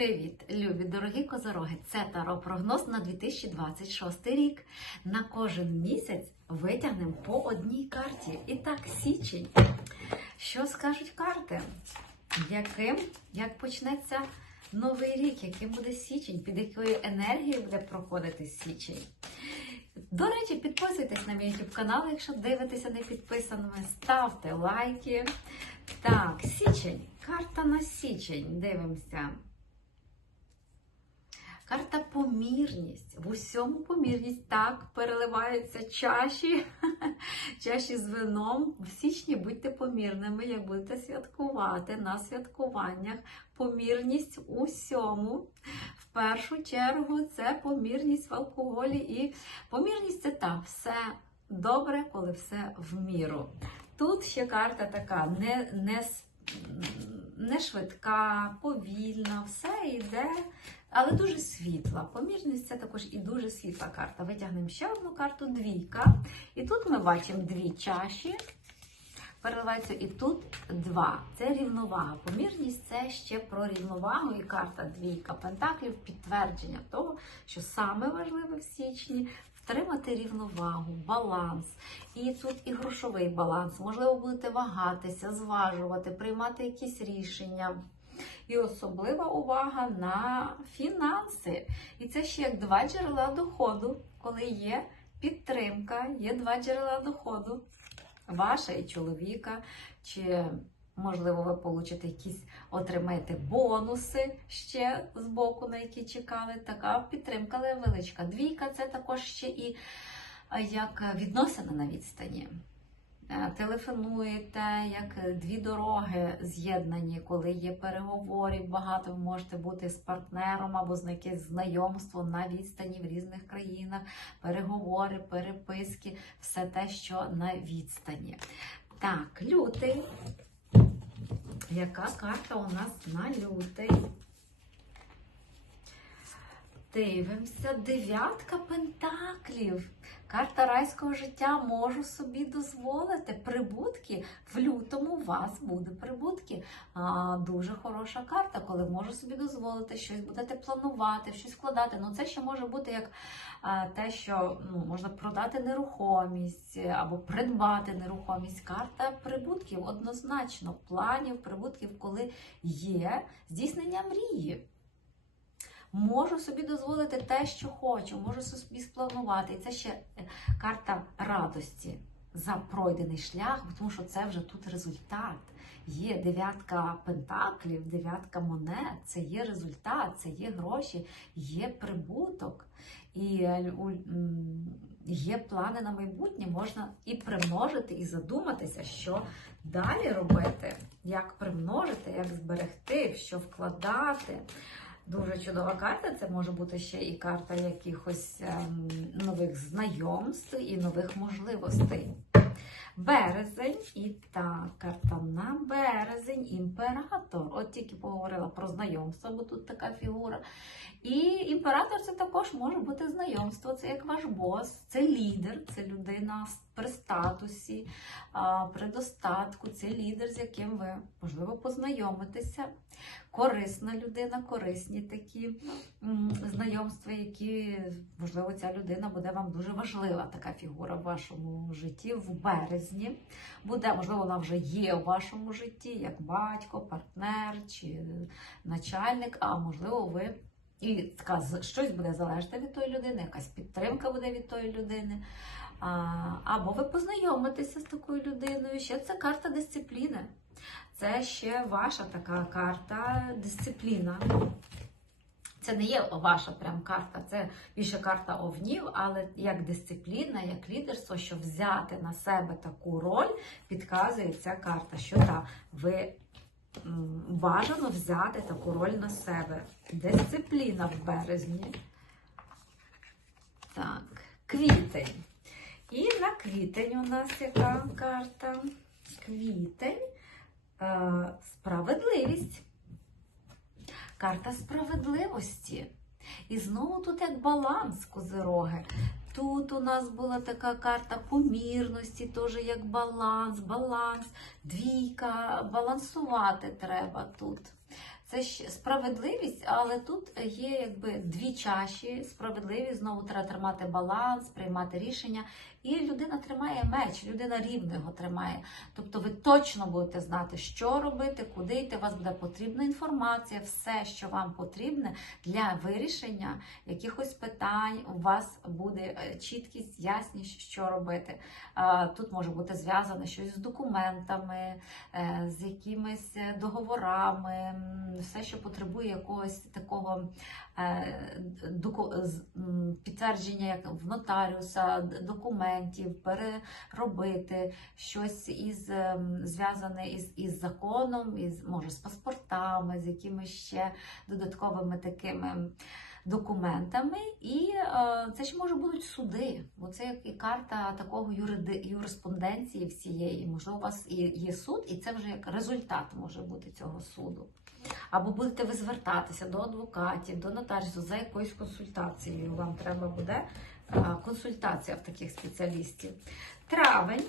Привіт, любі дорогі козороги! Це таро прогноз на 2026 рік. На кожен місяць витягнемо по одній карті. І так, січень. Що скажуть карти? Яким, як почнеться новий рік, яким буде січень, під якою енергією буде проходити січень? До речі, підписуйтесь на мій YouTube канал, якщо дивитеся не підписаними. Ставте лайки. Так, січень. Карта на січень. Дивимося. Карта помірність. В усьому помірність. Так, переливаються чаші, чаші з вином. В січні будьте помірними, як будете святкувати на святкуваннях. Помірність у всьому. В першу чергу це помірність в алкоголі. І помірність це так, все добре, коли все в міру. Тут ще карта така не, не, не швидка, повільна, все йде, але дуже світла. Помірність це також і дуже світла карта. Витягнемо ще одну карту, двійка. І тут ми бачимо дві чаші. Переливається і тут два. Це рівновага. Помірність це ще про рівновагу. І карта двійка пентаклів підтвердження того, що саме важливе в січні втримати рівновагу, баланс. І тут і грошовий баланс. Можливо, будете вагатися, зважувати, приймати якісь рішення. І особлива увага на фінанси. І це ще як два джерела доходу, коли є підтримка, є два джерела доходу ваша і чоловіка, чи, можливо, ви получите якісь, отримаєте бонуси ще з боку, на які чекали. Така підтримка невеличка. Двійка це також ще і як відносини на відстані. Е, Телефонуєте, як дві дороги з'єднані, коли є переговорів, багато ви можете бути з партнером або з якесь знайомство на відстані в різних країнах, переговори, переписки, все те, що на відстані. Так, лютий. Яка карта у нас на лютий? Дивимося, дев'ятка пентаклів. Карта райського життя можу собі дозволити. Прибутки в лютому у вас буде прибутки. А, дуже хороша карта, коли можу собі дозволити щось будете планувати, щось вкладати. Ну це ще може бути як а, те, що ну, можна продати нерухомість або придбати нерухомість. Карта прибутків однозначно, планів, прибутків, коли є здійснення мрії. Можу собі дозволити те, що хочу, можу собі спланувати. І це ще е, карта радості за пройдений шлях, тому що це вже тут результат. Є дев'ятка пентаклів, дев'ятка монет, це є результат, це є гроші, є прибуток. І е, є плани на майбутнє, можна і примножити, і задуматися, що далі робити, як примножити, як зберегти, що вкладати. Дуже чудова карта. Це може бути ще і карта якихось ем, нових знайомств і нових можливостей. Березень і так, карта на березень, імператор. От тільки поговорила про знайомство, бо тут така фігура. І імператор це також може бути знайомство. Це як ваш бос, це лідер, це людина при статусі, при достатку, це лідер, з яким ви можливо познайомитеся. Корисна людина, корисні такі знайомства, які, можливо, ця людина буде вам дуже важлива, така фігура в вашому житті в березні. Буде, можливо, вона вже є у вашому житті, як батько, партнер чи начальник, а можливо, ви і щось буде залежати від тої людини, якась підтримка буде від тої людини. Або ви познайомитеся з такою людиною. Ще це карта дисципліни. Це ще ваша така карта дисципліна. Це не є ваша прям карта, це більше карта овнів, але як дисципліна, як лідерство, щоб взяти на себе таку роль, підказує ця карта, що так, ви бажано взяти таку роль на себе. Дисципліна в березні. Так, квітень. І на квітень у нас яка карта? Квітень. Е, справедливість. Карта справедливості. І знову тут як баланс козироги. Тут у нас була така карта помірності, теж як баланс, баланс, двійка, балансувати треба тут. Це ж справедливість, але тут є якби дві чаші. Справедливість знову треба тримати баланс, приймати рішення. І людина тримає меч, людина рівно його тримає. Тобто ви точно будете знати, що робити, куди йти. Вас буде потрібна інформація, все, що вам потрібне для вирішення якихось питань. У вас буде е, чіткість, ясність, що робити. Тут може бути зв'язане щось з документами, е, з якимись договорами, м, все, що потребує якогось такого е, підтвердження як в нотаріуса, документів, переробити щось із ем, зв'язане із, із законом, із може з паспортами, з якимись ще додатковими такими. Документами, і е, це ж може будуть суди, бо це як і карта такого юриди, юриспонденції всієї. Можливо, у вас і є суд, і це вже як результат може бути цього суду. Або будете ви звертатися до адвокатів, до нотаріусу за якоюсь консультацією. Вам треба буде е, консультація в таких спеціалістів. Травень.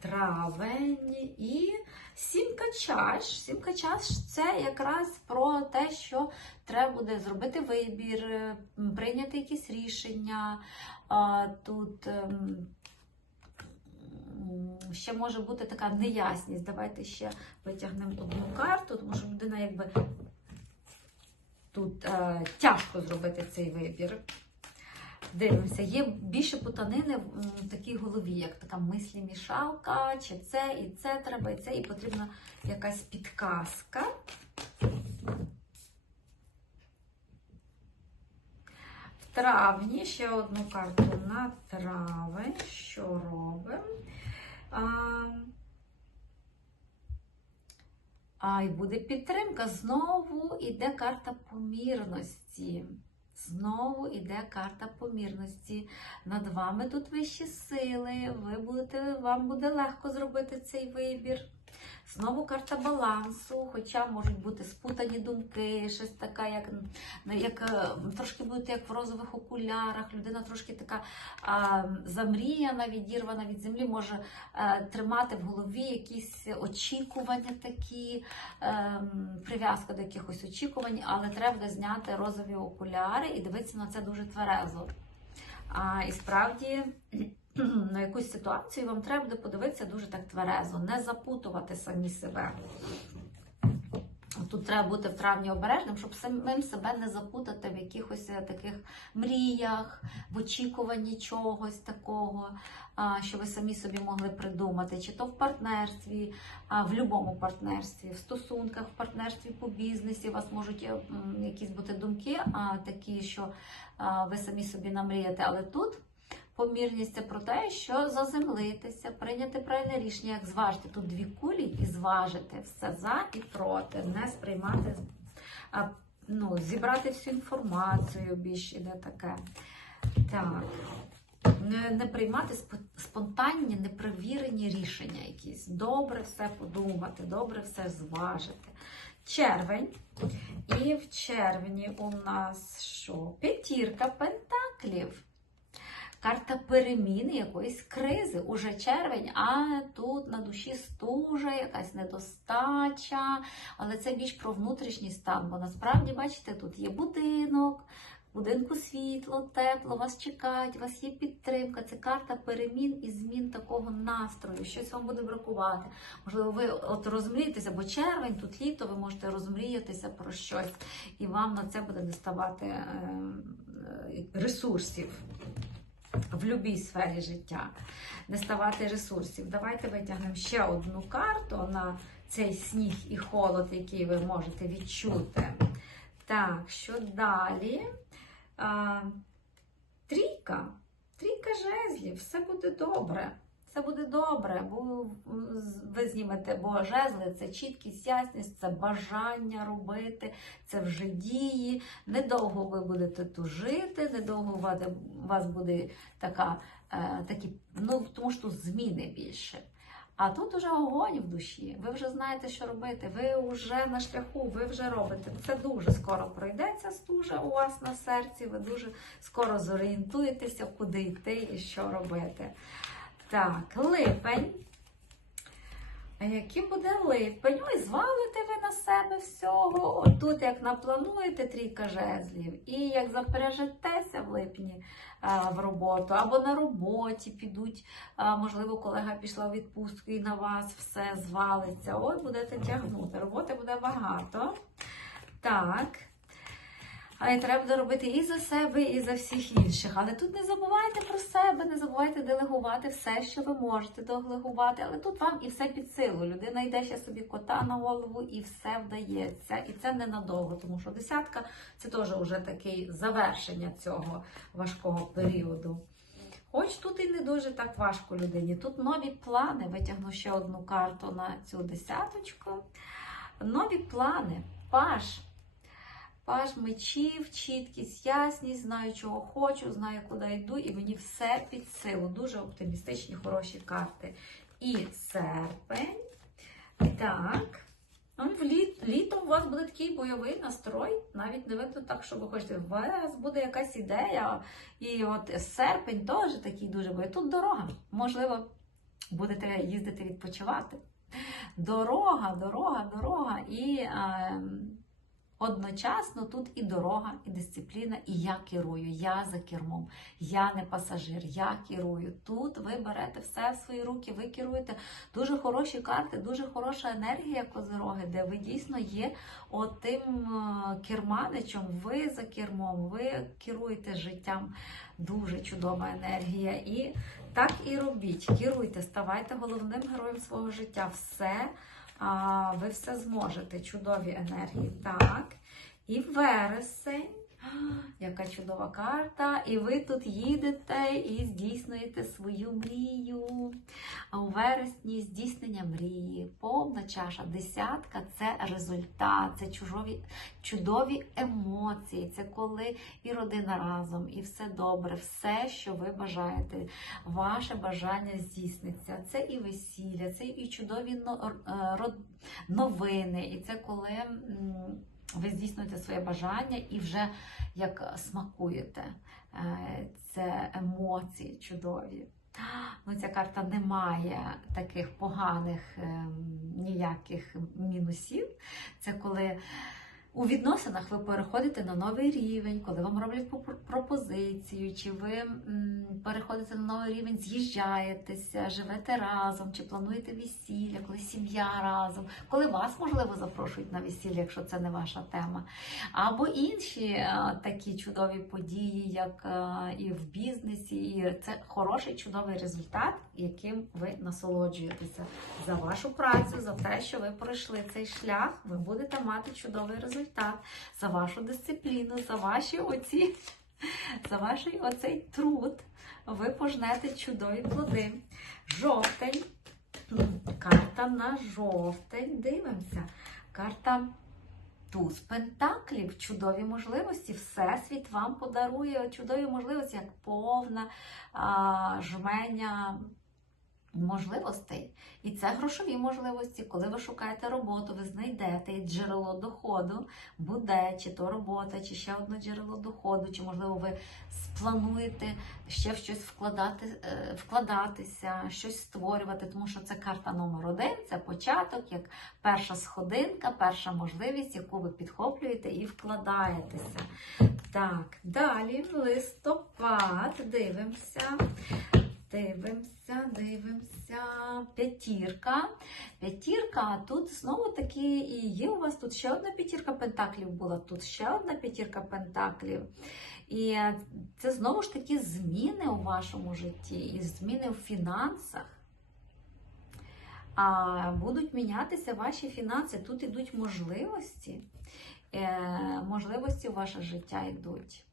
Травень і сімка чаш. Сімка чаш це якраз про те, що треба буде зробити вибір, е, прийняти якісь рішення. Тут ем, ще може бути така неясність. Давайте ще витягнемо одну карту, тому що людина якби тут е, тяжко зробити цей вибір. Дивимося, є більше путанини в такій голові, як така мислі-мішалка, чи це, і це треба, і це, і потрібна якась підказка. В травні ще одну карту на травень. Що робимо? А, а і буде підтримка. Знову іде карта помірності. Знову іде карта помірності. Над вами тут вищі сили. Ви будете, вам буде легко зробити цей вибір. Знову карта балансу, хоча можуть бути спутані думки, щось така, як, як е, трошки будете як в розових окулярах. Людина трошки така а, замріяна, відірвана від землі, може е, тримати в голові якісь очікування такі, е, прив'язка до якихось очікувань, але треба зняти розові окуляри і дивитися на це дуже тверезо. А, і справді на якусь ситуацію вам треба буде подивитися дуже так тверезо, не запутувати самі себе. Тут треба бути в травні обережним, щоб самим себе не запутати в якихось е, таких мріях, в очікуванні чогось такого, що ви самі собі могли придумати, чи то в партнерстві, в будь-якому партнерстві, в стосунках, в партнерстві по бізнесі. У вас можуть е, якісь бути думки, такі, що ви самі собі намрієте, але тут. Помірність це про те, що заземлитися, прийняти правильне рішення, як зважити тут дві кулі і зважити все за і проти, не сприймати, ну, зібрати всю інформацію більш іде таке. Так. Не, не приймати сп- спонтанні, непровірені рішення якісь. Добре все подумати, добре все зважити. Червень. І в червні у нас що? П'ятірка пентаклів. Карта переміни якоїсь кризи. Уже червень, а тут на душі стужа, якась недостача. Але це більш про внутрішній стан. Бо насправді, бачите, тут є будинок, будинку світло, тепло, вас чекають, у вас є підтримка. Це карта перемін і змін такого настрою. Щось вам буде бракувати. Можливо, ви от розмрієтеся, бо червень, тут літо, ви можете розмріятися про щось, і вам на це буде доставати е, е, ресурсів в будь-якій сфері життя, не ставати ресурсів. Давайте витягнемо ще одну карту на цей сніг і холод, який ви можете відчути. Так, що далі? А, трійка. Трійка жезлів, все буде добре. Все буде добре, бо ви знімете, бо жезли це чіткість, ясність, це бажання робити, це вже дії. Недовго ви будете тужити, недовго у вас буде така, е, такі, ну тому що тут зміни більше. А тут уже огонь в душі. Ви вже знаєте, що робити. Ви вже на шляху, ви вже робите. Це дуже скоро пройдеться стужа у вас на серці. Ви дуже скоро зорієнтуєтеся, куди йти і що робити. Так, липень. який буде липень. Ой, звалите ви на себе всього. Отут, як наплануєте трійка жезлів, і як запряжетеся в липні а, в роботу, або на роботі підуть, а, можливо, колега пішла в відпустку і на вас все звалиться. От будете тягнути. Роботи буде багато. Так. Але треба буде робити і за себе, і за всіх інших. Але тут не забувайте про себе, не забувайте делегувати все, що ви можете делегувати. Але тут вам і все під силу. Людина йде ще собі кота на голову і все вдається. І це ненадовго, тому що десятка це теж вже таке завершення цього важкого періоду. Хоч тут і не дуже так важко людині. Тут нові плани. Витягну ще одну карту на цю десяточку. Нові плани. Паш. Паж мечів, чіткість, ясність, знаю, чого хочу, знаю, куди йду, і мені все під силу. Дуже оптимістичні, хороші карти. І серпень. Так. Ну, літ, літом у вас буде такий бойовий настрой. Навіть не видно так, що ви хочете. У вас буде якась ідея. І от серпень теж такий дуже бойовий. Тут дорога. Можливо, будете їздити відпочивати. Дорога, дорога, дорога. І. Е, Одночасно тут і дорога, і дисципліна, і я керую, я за кермом, я не пасажир, я керую. Тут ви берете все в свої руки, ви керуєте. Дуже хороші карти, дуже хороша енергія козироги, де ви дійсно є отим е, керманичем, ви за кермом, ви керуєте життям. Дуже чудова енергія. І так і робіть. Керуйте, ставайте головним героєм свого життя. Все а, ви все зможете. Чудові енергії. Так. І вересень. Яка чудова карта. І ви тут їдете і здійснюєте свою мрію. А у вересні здійснення мрії, повна чаша, десятка це результат, це чужові, чудові емоції. Це коли і родина разом, і все добре, все, що ви бажаєте, ваше бажання здійсниться. Це і весілля, це і чудові е, новини. І це коли. Ви здійснюєте своє бажання і вже як смакуєте. Е, Це емоції чудові. Ну, ця карта не має таких поганих ем, ніяких мінусів. Це коли у відносинах ви переходите на новий рівень, коли вам роблять пропозицію, чи ви переходите на новий рівень, з'їжджаєтеся, живете разом, чи плануєте весілля, коли сім'я разом, коли вас, можливо, запрошують на весілля, якщо це не ваша тема. Або інші е, такі чудові події, як е, і в бізнесі, і це хороший чудовий результат, яким ви насолоджуєтеся за вашу працю, за те, що ви пройшли цей шлях. Ви будете мати чудовий результат за вашу дисципліну, за ваші оці, за ваш оцей труд. Ви пожнете чудові плоди. Жовтень. Карта на жовтень. Дивимося. Карта Туз Пентаклів, чудові можливості. Всесвіт вам подарує чудові можливості, як повна а, жменя можливостей. І це грошові можливості. Коли ви шукаєте роботу, ви знайдете і джерело доходу, буде чи то робота, чи ще одне джерело доходу, чи можливо ви сплануєте ще в щось вкладати, е, вкладатися, щось створювати, тому що це карта номер один, це початок, як перша сходинка, перша можливість, яку ви підхоплюєте і вкладаєтеся. Так, далі листопад, дивимося. Дивимося, дивимося. П'ятірка. П'ятірка, тут знову таки і є у вас тут ще одна п'ятірка пентаклів була, тут ще одна п'ятірка пентаклів. І це знову ж таки зміни у вашому житті, і зміни в фінансах. А будуть мінятися ваші фінанси. Тут йдуть можливості. Е, можливості в ваше життя йдуть.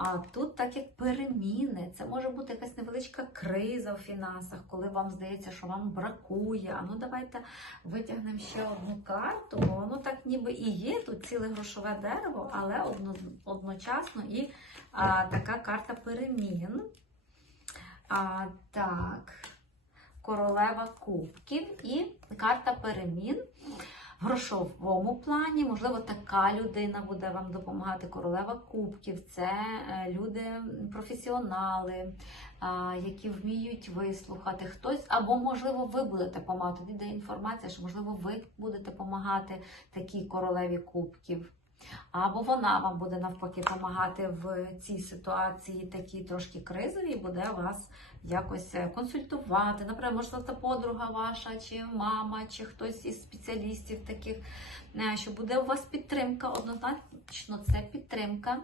А тут, так як переміни, це може бути якась невеличка криза в фінансах, коли вам здається, що вам бракує. А ну давайте витягнемо ще одну карту, бо воно так ніби і є тут ціле грошове дерево, але одно, одночасно і а, така карта перемін. А, так, королева кубків і карта перемін. Грошовому плані, можливо, така людина буде вам допомагати. Королева кубків це е, люди професіонали, які вміють вислухати хтось, або, можливо, ви будете допомагати. Іде інформація, що, можливо, ви будете допомагати такій королеві кубків. Або вона вам буде навпаки допомагати в цій ситуації, такій трошки кризовій, буде вас якось е, консультувати. Наприклад, можливо, це подруга ваша, чи мама, чи хтось із спеціалістів таких, е, що буде у вас підтримка. Однозначно, це підтримка.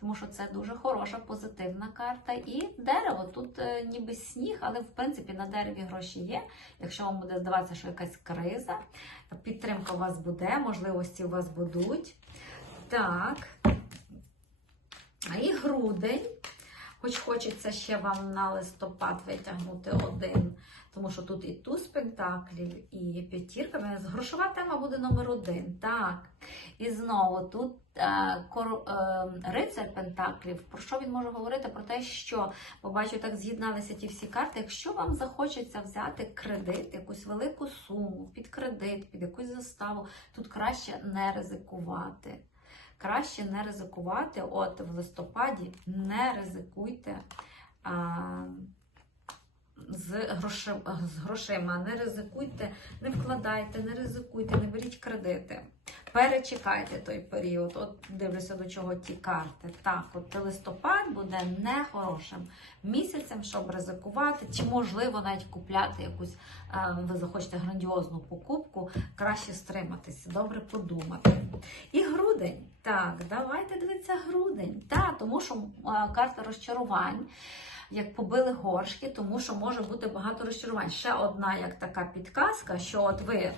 Тому що це дуже хороша, позитивна карта. І дерево тут е, ніби сніг, але в принципі на дереві гроші є. Якщо вам буде здаватися, що якась криза, підтримка у вас буде, можливості у вас будуть. Так. І грудень. Хоч хочеться ще вам на листопад витягнути один, тому що тут і туз пентаклів, і п'ятірка. Грошова тема буде номер один. Так. І знову тут рицар пентаклів. Про що він може говорити? Про те, що побачу, так з'єдналися ті всі карти. Якщо вам захочеться взяти кредит, якусь велику суму під кредит, під якусь заставу, тут краще не ризикувати. Краще не ризикувати. От в листопаді не ризикуйте з, гроши, з грошима, не ризикуйте, не вкладайте, не ризикуйте, не беріть кредити. Перечекайте той період. От дивлюся, до чого ті карти. Так, от листопад буде нехорошим місяцем, щоб ризикувати, чи можливо навіть купляти якусь, е, ви захочете грандіозну покупку, краще стриматися, добре подумати. І грудень. Так, давайте дивитися грудень. Так, тому що е, карта розчарувань. Як побили горшки, тому що може бути багато розчарувань. Ще одна як така підказка, що от ви,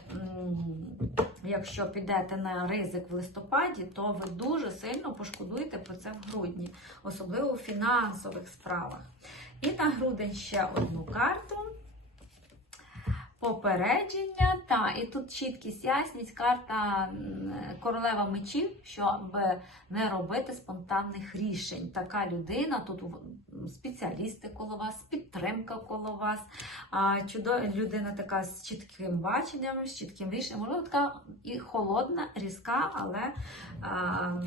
якщо підете на ризик в листопаді, то ви дуже сильно пошкодуєте про це в грудні, особливо у фінансових справах. І на грудень ще одну карту. Попередження, та, і тут чіткість, ясність, карта королева мечів, щоб не робити спонтанних рішень. Така людина, тут спеціалісти коло вас, підтримка коло вас, а, чудова людина така з чітким баченням, з чітким рішенням, можливо, така і холодна, різка, але. А,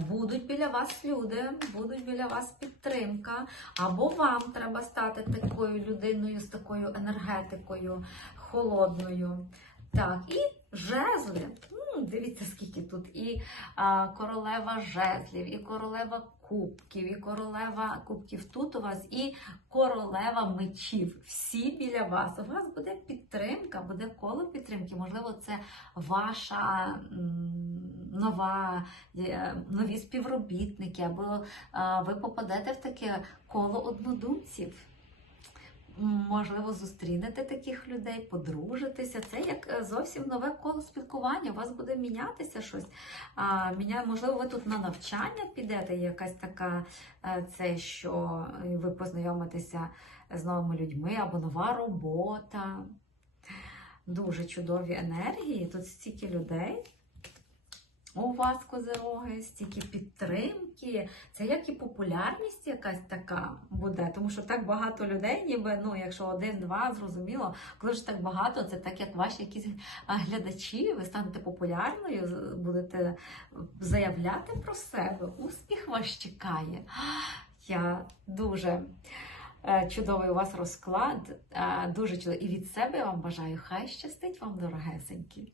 Будуть біля вас люди, будуть біля вас підтримка, або вам треба стати такою людиною з такою енергетикою холодною. Так, і жезли. Дивіться, скільки тут. І а, королева жезлів, і королева кубків, і королева кубків тут у вас, і королева мечів. Всі біля вас. У вас буде підтримка, буде коло підтримки. Можливо, це ваша нова, е, нові співробітники, або ви попадете в таке коло однодумців. Можливо, зустрінете таких людей, подружитеся. Це як е, зовсім нове коло спілкування. У вас буде мінятися щось. А, міня... Можливо, ви тут на навчання підете, якась така е, це, що ви познайомитеся з новими людьми, або нова робота. Дуже чудові енергії. Тут стільки людей. У вас козероги, стільки підтримки. Це як і популярність якась така буде, тому що так багато людей, ніби ну, якщо один-два, зрозуміло, коли ж так багато, це так як ваші якісь глядачі, ви станете популярною, будете заявляти про себе. Успіх вас чекає. Я дуже е, чудовий у вас розклад, е, дуже чудовий. І від себе я вам бажаю, хай щастить вам, дорогесенькі.